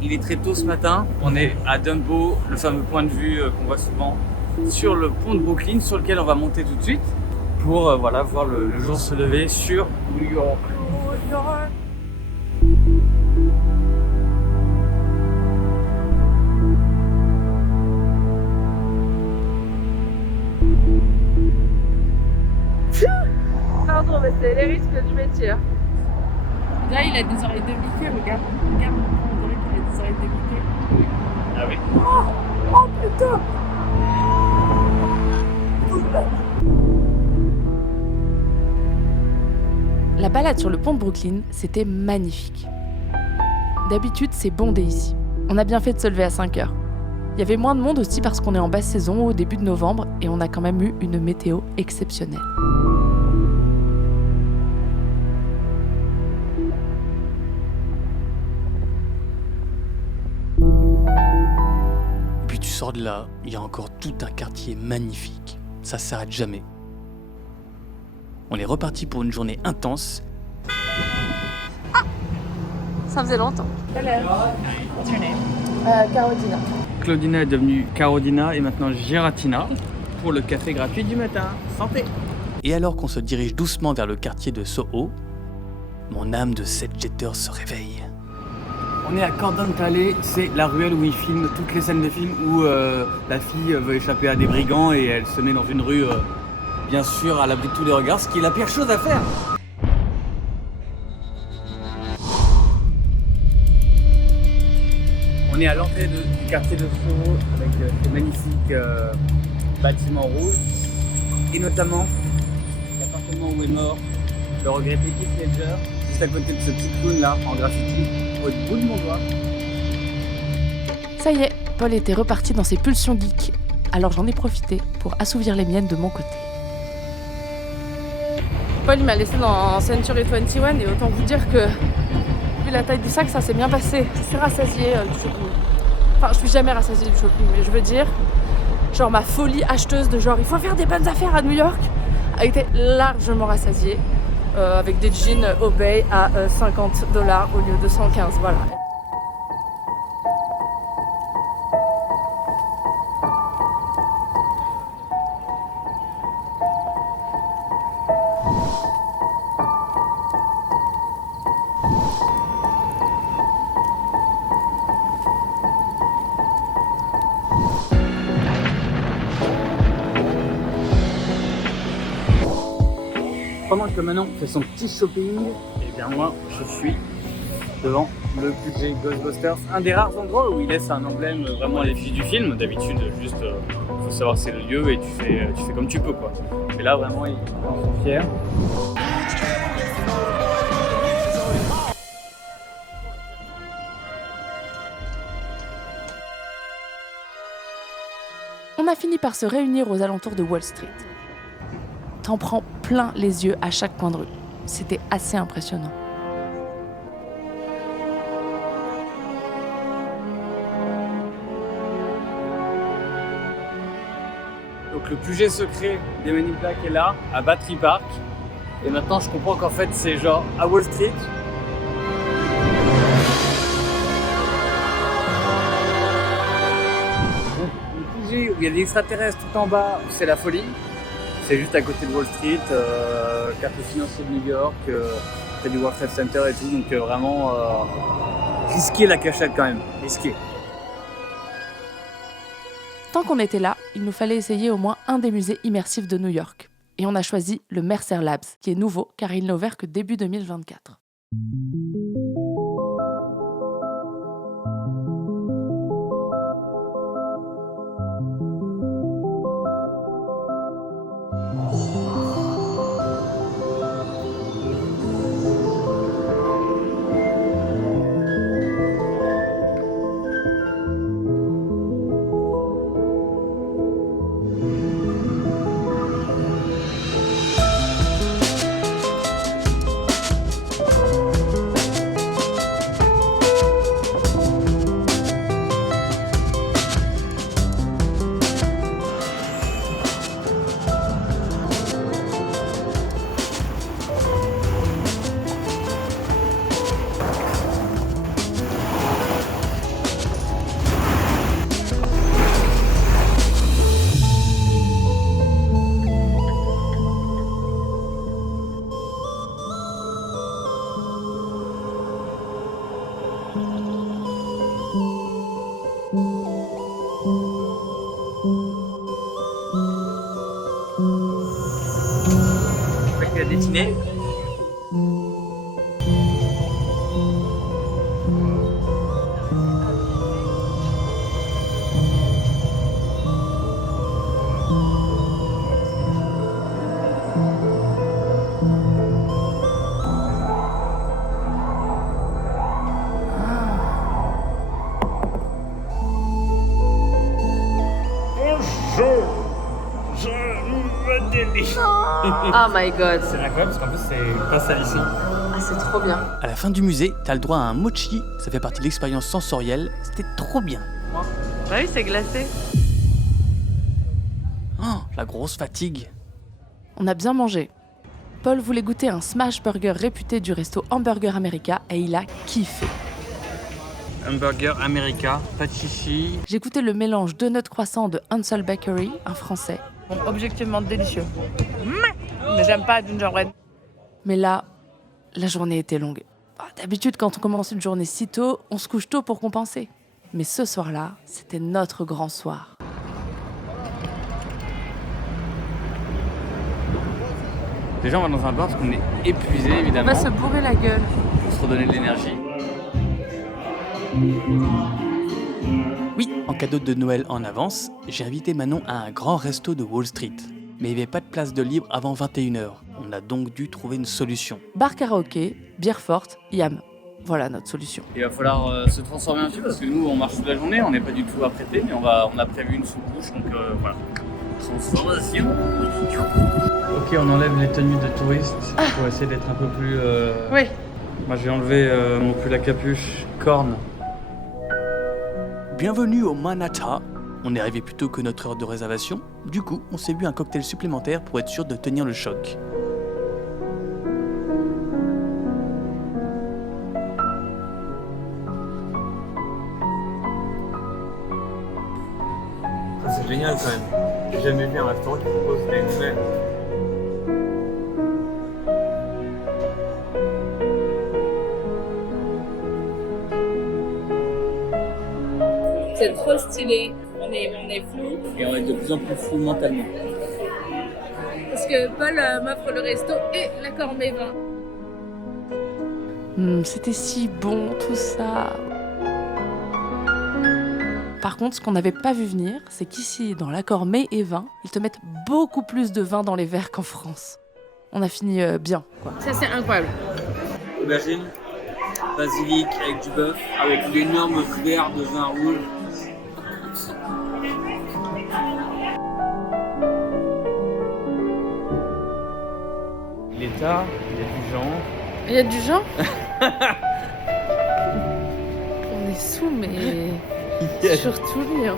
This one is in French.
Il est très tôt ce matin, on est à Dumbo, le fameux point de vue qu'on voit souvent, sur le pont de Brooklyn, sur lequel on va monter tout de suite pour voilà, voir le jour se lever sur New York. Pardon, mais c'est les risques du métier. Là, il a des oreilles de Mickey, regarde. Regarde, on dirait qu'il a des oreilles de Mickey. Ah oui. Oh putain! La balade sur le pont de Brooklyn, c'était magnifique. D'habitude, c'est bondé ici. On a bien fait de se lever à 5 heures. Il y avait moins de monde aussi parce qu'on est en basse saison au début de novembre et on a quand même eu une météo exceptionnelle. Et puis tu sors de là, il y a encore tout un quartier magnifique. Ça s'arrête jamais. On est reparti pour une journée intense. Ça faisait longtemps. Carolina. Claudina est devenue Carodina et maintenant Giratina pour le café gratuit du matin. Santé! Et alors qu'on se dirige doucement vers le quartier de Soho, mon âme de set-jetter se réveille. On est à Cordon Alley, c'est la ruelle où ils filment toutes les scènes de films où la fille veut échapper à des brigands et elle se met dans une rue, bien sûr, à l'abri de tous les regards, ce qui est la pire chose à faire. On est à l'entrée du quartier de Soho avec ces magnifiques bâtiments rouges et notamment l'appartement où est mort le regretté Heath Ledger, juste à côté de ce petit clown là en graffiti au bout de mon doigt. Ça y est, Paul était reparti dans ses pulsions geeks. Alors j'en ai profité pour assouvir les miennes de mon côté. Paul, il m'a laissé dans Century 21 et autant vous dire que, vu la taille du sac, ça s'est bien passé. C'est rassasié du shopping. Enfin, je suis jamais rassasiée du shopping, mais je veux dire, genre ma folie acheteuse de genre il faut faire des bonnes affaires à New York a été largement rassasiée avec des jeans Obey à $50 au lieu de 115, voilà. Pendant que Manon fait son petit shopping, et bien moi je suis devant le budget Ghostbusters, un des rares endroits où il laisse un emblème vraiment à l'effigie du film. D'habitude juste faut savoir que c'est le lieu et tu fais comme tu peux quoi. Et là vraiment ils en sont fiers. On a fini par se réunir aux alentours de Wall Street. T'en prends plein les yeux à chaque coin de rue. C'était assez impressionnant. Donc le QG secret des Men in Black est là, à Battery Park. Et maintenant je comprends qu'en fait c'est genre à Wall Street. Donc le QG où il y a des extraterrestres tout en bas, c'est la folie. C'est juste à côté de Wall Street, quartier financier de New York, près du World Trade Center et tout, donc vraiment risqué la cachette quand même, risqué. Tant qu'on était là, il nous fallait essayer au moins un des musées immersifs de New York. Et on a choisi le Mercer Labs, qui est nouveau car il n'a ouvert que début 2024. Et Oh my god. c'est incroyable parce qu'en plus c'est pas ça ici. Ah, c'est trop bien. À la fin du musée, t'as le droit à un mochi, ça fait partie de l'expérience sensorielle, c'était trop bien. Bah oui, c'est glacé. Oh, la grosse fatigue. On a bien mangé. Paul voulait goûter un smash burger réputé du resto Hamburger America et il a kiffé. Hamburger America, pas de chichi. J'ai goûté le mélange donut croissant de Hansel Bakery, un français. Bon, objectivement délicieux. Mais j'aime pas gingerbread. Mais là, la journée était longue. D'habitude, quand on commence une journée si tôt, on se couche tôt pour compenser. Mais ce soir-là, c'était notre grand soir. Déjà on va dans un bar parce qu'on est épuisé On évidemment. va se bourrer la gueule. Pour se redonner de l'énergie. Oui, en cadeau de Noël en avance, j'ai invité Manon à un grand resto de Wall Street. Mais il n'y avait pas de place de libre avant 21h. On a donc dû trouver une solution. Bar karaoké, bière forte, yam. Voilà notre solution. Il va falloir se transformer un petit peu parce que nous on marche toute la journée, on n'est pas du tout apprêtés, mais on a prévu une sous-couche donc voilà. Transformation. Ok, on enlève les tenues de touristes pour essayer d'être un peu plus. Oui. Moi je vais enlever mon pull à capuche corne. Bienvenue au Manhattan. On est arrivé plus tôt que notre heure de réservation. Du coup, on s'est bu un cocktail supplémentaire pour être sûr de tenir le choc. C'est génial quand même. J'ai jamais vu un restaurant qui propose des nouvelles. C'est trop stylé. On est flou. Et on est de plus en plus fou mentalement. Parce que Paul m'offre le resto et l'accord mes vins. C'était si bon tout ça. Par contre, ce qu'on n'avait pas vu venir, c'est qu'ici, dans l'accord mets et vin, ils te mettent beaucoup plus de vin dans les verres qu'en France. On a fini bien, quoi. Ça, c'est incroyable. Aubergine, basilic avec du bœuf, avec l'énorme verre de vin rouge. L'État, il y a du genre. Il y a du gens. On est sous, mais surtout lui. Hein.